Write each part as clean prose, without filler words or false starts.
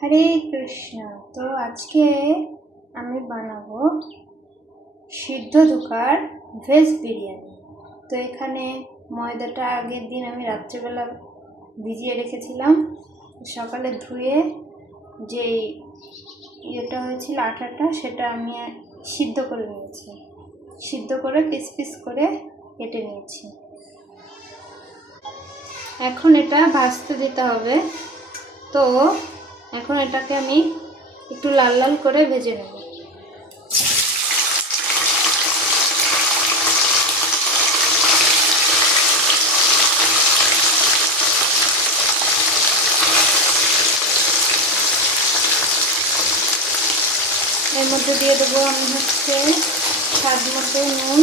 হরে কৃষ্ণ। তো আজকে আমি বানাবো সিদ্ধ ধোকার ভেজ বিরিয়ানি। তো এখানে ময়দাটা আগের দিন আমি রাত্রেবেলা ভিজিয়ে রেখেছিলাম। সকালে ধুয়ে যেই ইয়েটা হয়েছিল আটাটা, সেটা আমি সিদ্ধ করে নিয়েছি। সিদ্ধ করে পিস পিস করে কেটে নিয়েছি। এখন এটা ভাজতে দিতে হবে। তো এখন এটাকে আমি একটু লাল লাল করে ভেজে নেব। এর মধ্যে দিয়ে দেবো আমি স্বাদ মতো নুন,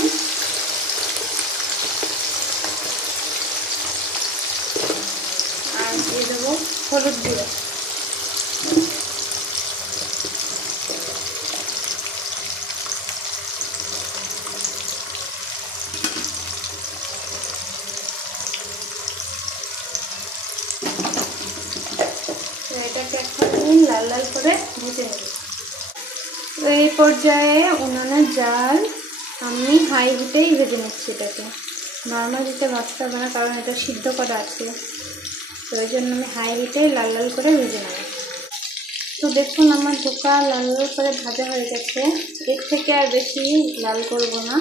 আর দিয়ে দেবো হলুদ গুঁড়ো। তো এটাকে এখন লাল লাল করে ভেজে নেব। তো এই পর্যায়ে উনানের জাল আমি হাই হিটেই ভেজে নিচ্ছি। এটাকে নর্মাল হিটে ভাজতে হবে না, কারণ এটা সিদ্ধ করা আছে। তো ওই জন্য আমি হাই হিটেই লাল লাল করে ভেজে নেব। তো দেখুন আমার ধোকা লাল লাল করে ভাজা হয়ে গেছে। এর থেকে আর বেশি লাল করব না,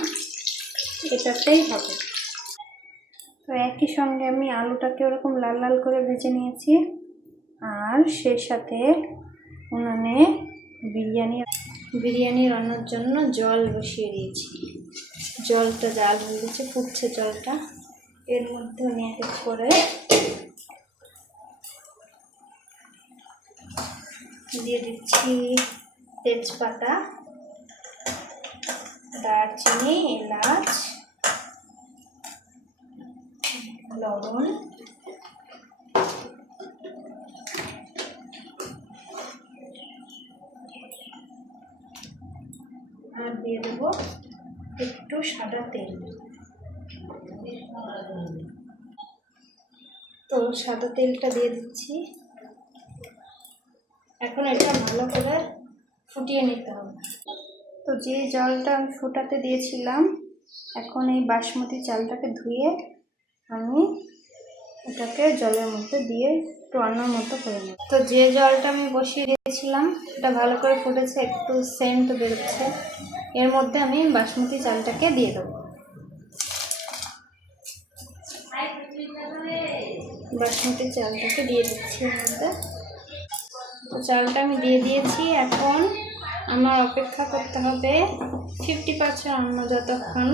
এটাতেই হবে। তো একই সঙ্গে আমি আলুটাকে ওরকম লাল লাল করে ভেজে নিয়েছি, আর সেই সাথে উনানে বিরিয়ানি রান্নার জন্য জল বসিয়ে দিয়েছি। জলটা জাল হয়ে গেছে, ফুটছে জলটা। এর মধ্যে আমি এক এক করে দিয়ে দিচ্ছি তেজপাতা, দারচিনি, এলাচ, লবণ, আর দিয়ে দেবো একটু সাদা তেল। তো সাদা তেলটা দিয়ে দিচ্ছি। এখন এটা ভালো করে ফুটিয়ে নিতে হবে। তো যে জলটা আমি ফুটাতে দিয়েছিলাম, এখন এই বাসমতি চালটাকে ধুয়ে আমি এটাকে জলের মধ্যে দিয়ে একটু রান্নার মতো করে নেব। তো যে জলটা আমি বসিয়ে দিয়েছিলাম এটা ভালো করে ফুটেছে, একটু সেন্ট বেরোচ্ছে। এর মধ্যে আমি বাসমতি চালটাকে দিয়ে দেবো। বাসমতি চালটাকে দিয়ে দিচ্ছি এর মধ্যে। তো চালটা আমি দিয়ে দিয়েছি। এখন আমার অপেক্ষা করতে হবে 50% অন্ন যতক্ষণ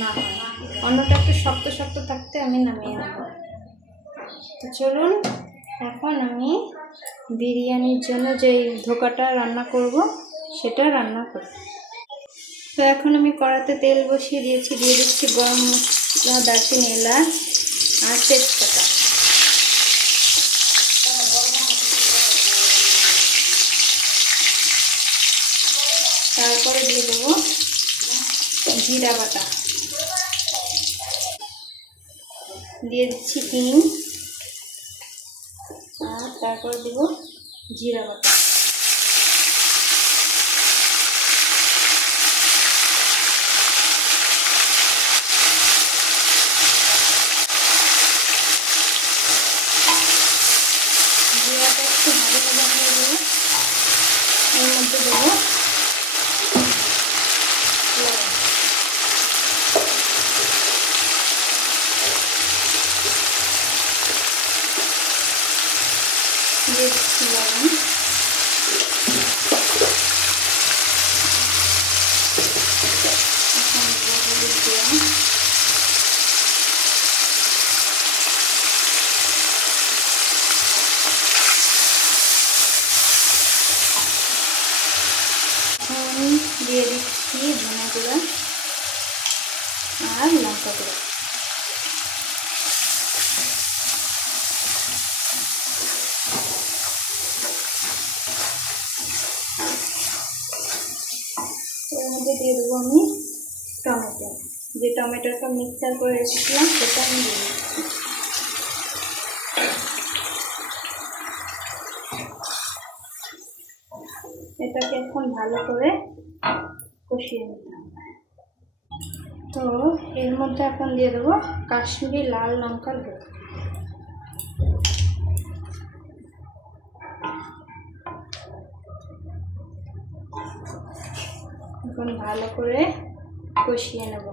না হয়। অন্নটা একটু শক্ত শক্ত থাকতে আমি নামিয়ে নেব। তো চলুন এখন আমি বিরিয়ানির জন্য যে ধোকাটা রান্না করব সেটা রান্না করব। তো এখন আমি কড়াতে তেল বসিয়ে দিয়েছি। দিয়ে দিচ্ছি গরম মশলা, দারচিনি, এলাচ আর তেজপাতা। তারপরে দিয়ে দেবো জিরা বাটা, দিয়ে দিচ্ছি হিং, আর তারপরে দেব জিরা বাটা। জিরাটা একটু ভালো ভাজা হয়ে গেলে এর মধ্যে দেবো লবণ। দিয়ে দিচ্ছি লবণ। এখন হলুদ দিলাম। এখন দিয়ে দিচ্ছি ধনে গুঁড়া আর লঙ্কা গুঁড়া। এর মধ্যে দিয়ে দেবো আমি টমেটো। যে টমেটোটা মিক্সচার করে রেখেছিলাম সেটা আমি দিয়ে দিচ্ছি। এটাকে এখন ভালো করে কষিয়ে নিতে হবে। তো এর মধ্যে এখন দিয়ে দেবো কাশ্মীরি লাল লঙ্কার গুঁড়ো। এখন ভালো করে কষিয়ে নেব।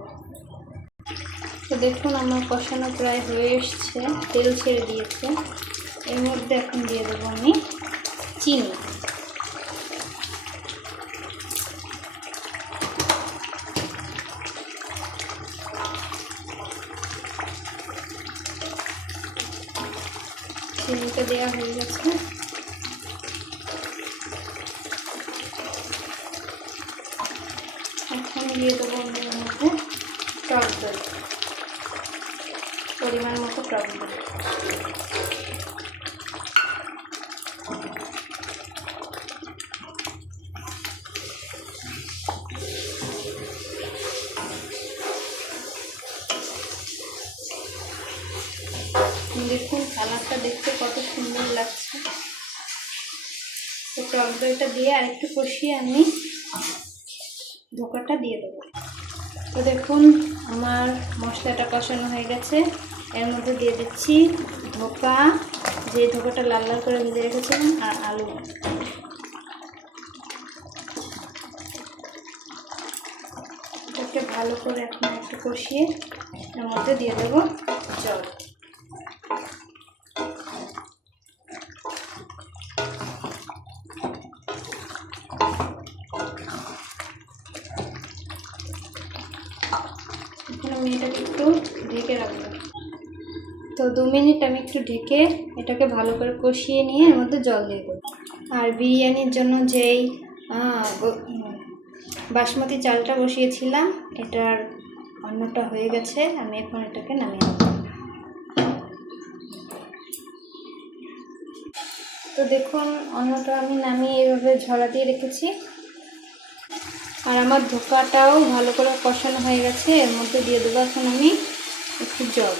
তো দেখুন আমার কষানো প্রায় হয়ে এসছে, তেল ছেড়ে দিয়েছে। এর মধ্যে এখন দিয়ে দেবো আমি চিনি। চিনিটা দেওয়া হয়ে গেছে। এখন দিয়ে দেবো আমি এর মধ্যে টক দই, পরিমাণ মতো টক দই। দেখুন কালারটা দেখতে কত সুন্দর লাগছে। তো টক দইটা দিয়ে আরেকটু কষিয়ে আমি ধোকাটা দিয়ে দেবো। তো দেখুন আমার মশলাটা কষানো হয়ে গেছে। এর মধ্যে দিয়ে দিচ্ছি ধোকা, যে ধোকাটা লাল লাল করে ভেজে রেখেছিলাম, আর আলু। এটাকে ভালো করে এখন একটু কষিয়ে এর মধ্যে দিয়ে দেবো জল। এখন আমি এটাকে একটু ঢেকে রাখবো। তো 2 মিনিট আমি একটু ঢেকে এটাকে ভালো করে কষিয়ে নিয়ে এর মধ্যে জল দিয়ে দেবো। আর বিরিয়ানির জন্য যেই বাসমতি চালটা বসিয়েছিলাম, এটার অন্নটা হয়ে গেছে। আমি এখন এটাকে নামিয়ে নেব। তো দেখুন অন্নটা আমি নামিয়ে এইভাবে ঝরা দিয়ে রেখেছি। আর আমার ধোকাটাও ভালো করে কষানো হয়ে গেছে। এর মধ্যে দিয়ে দেবো এখন আমি একটু জল।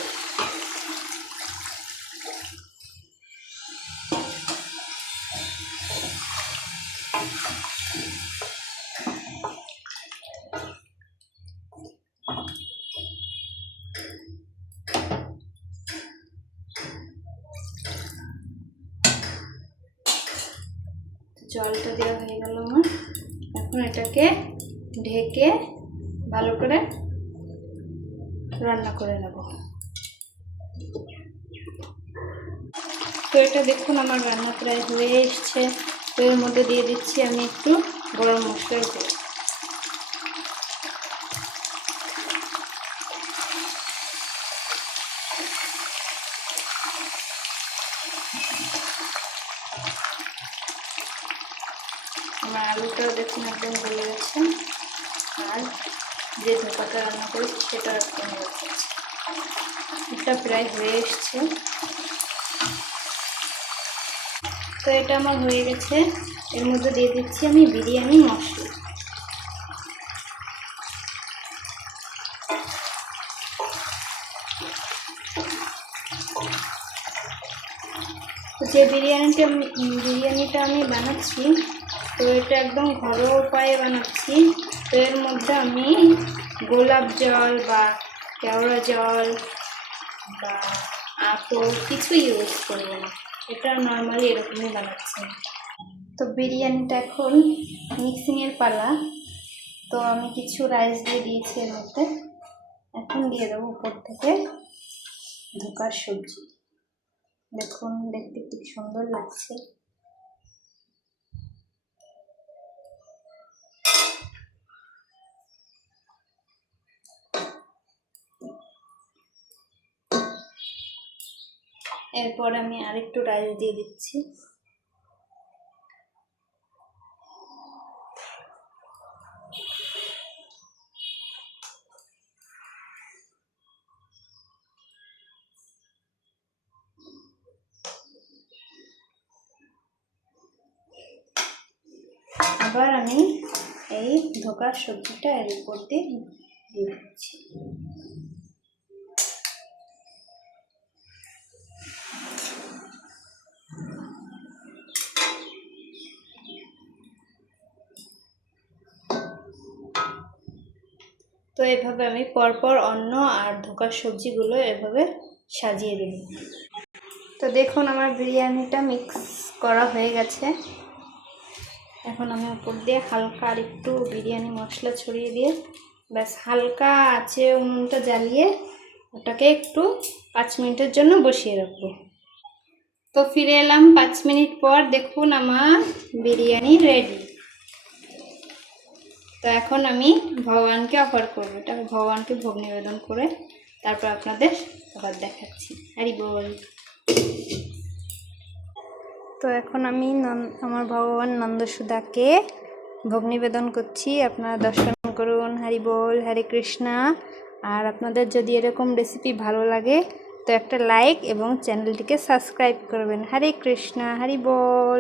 জলটা দেওয়া হয়ে গেল আমার। এখন এটাকে ঢেকে ভালো করে রান্না করে নেব। তো এটা দেখুন আমার রান্না প্রায় হয়ে এসছে। তো এর মধ্যে দিয়ে দিচ্ছি আমি একটু গরম মশলার গুঁড়ো। আমার আলুটাও দেখুন একদম গলে গেছে, আর যে ধোকাটা রান্না করেছি সেটা একদম গলে গেছে। এটা প্রায় হয়ে এসছে। তো এটা আমার হয়ে গেছে। এর মধ্যে দিয়ে দিচ্ছি আমি বিরিয়ানি মশলা। যে বিরিয়ানিটা আমি বানাচ্ছি, তো এটা একদম ঘরোয়া উপায়ে বানাচ্ছি। তো এর মধ্যে আমি গোলাপ জল বা কেওড়া জল বা আতর কিছু ইউজ করবো না। এটা নর্মালি এরকমই বানাচ্ছি। তো বিরিয়ানিটা এখন মিক্সিংয়ের পালা। তো আমি কিছু রাইস দিয়ে দিয়েছি এর মধ্যে। এখন দিয়ে দেবো উপর থেকে ধোকার সবজি। দেখুন দেখতে খুব সুন্দর লাগছে। এরপর আমি আরেকটু রাইস দিয়ে দিচ্ছি। আবার আমি এই ধোকার সবজিটা এর উপর দিয়ে দিচ্ছি। তো এভাবে আমি পরপর অন্ন আর ধোকার সবজিগুলো এভাবে সাজিয়ে দিই। তো দেখুন আমার বিরিয়ানিটা মিক্স করা হয়ে গেছে। এখন আমি উপর দিয়ে হালকা আর একটু বিরিয়ানি মশলা ছড়িয়ে দিয়ে ব্যাস হালকা আছে উনুনটা জ্বালিয়ে ওটাকে একটু 5 মিনিটের জন্য বসিয়ে রাখবো। তো ফিরে এলাম 5 মিনিট পর, দেখুন আমার বিরিয়ানি রেডি। তো এখন আমি ভগবানকে অফার করবো, এটা ভগবানকে ভোগ নিবেদন করে তারপর আপনাদের আবার দেখাচ্ছি। হরি বল। তো এখন আমি আমার ভগবান নন্দসুদাকে ভোগ নিবেদন করছি, আপনারা দর্শন করুন। হরি বল, হরে কৃষ্ণা। আর আপনাদের যদি এরকম রেসিপি ভালো লাগে তো একটা লাইক এবং চ্যানেলটিকে সাবস্ক্রাইব করবেন। হরে কৃষ্ণা, হরি বল।